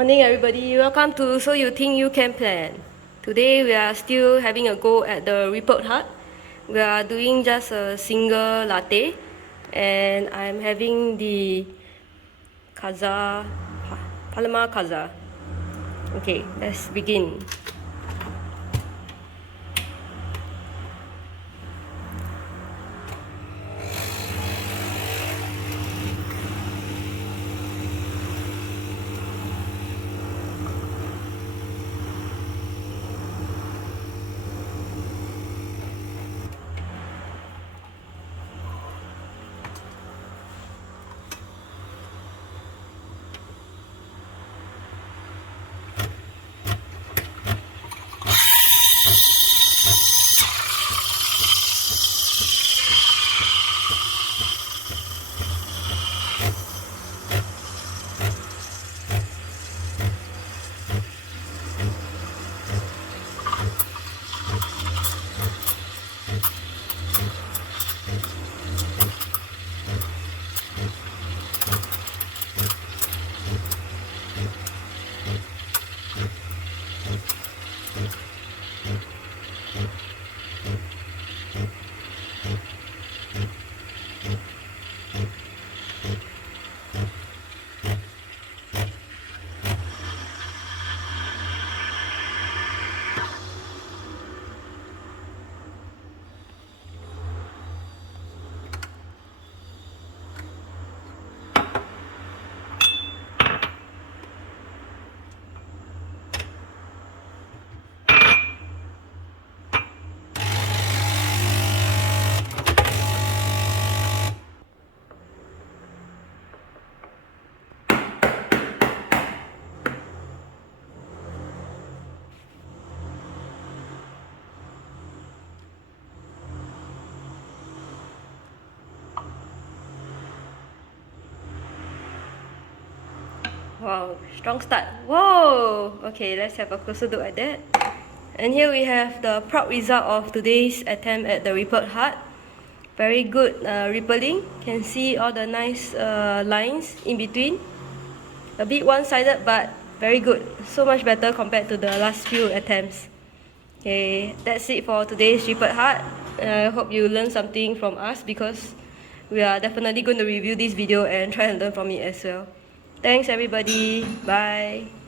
Morning everybody, welcome to So You Think You Can Plan. Today we are still having a go at the report hut. We are doing just a single latte and I'm having the Palma Kaza. Okay, let's begin. Wow, strong start. Whoa! Okay, let's have a closer look at that. And here we have the proud result of today's attempt at the report hut. Very good rippling. Can see all the nice lines in between. A bit one-sided, but very good. So much better compared to the last few attempts. Okay, that's it for today's report hut. I hope you learned something from us because we are definitely going to review this video and try and learn from it as well. Thanks everybody. Bye.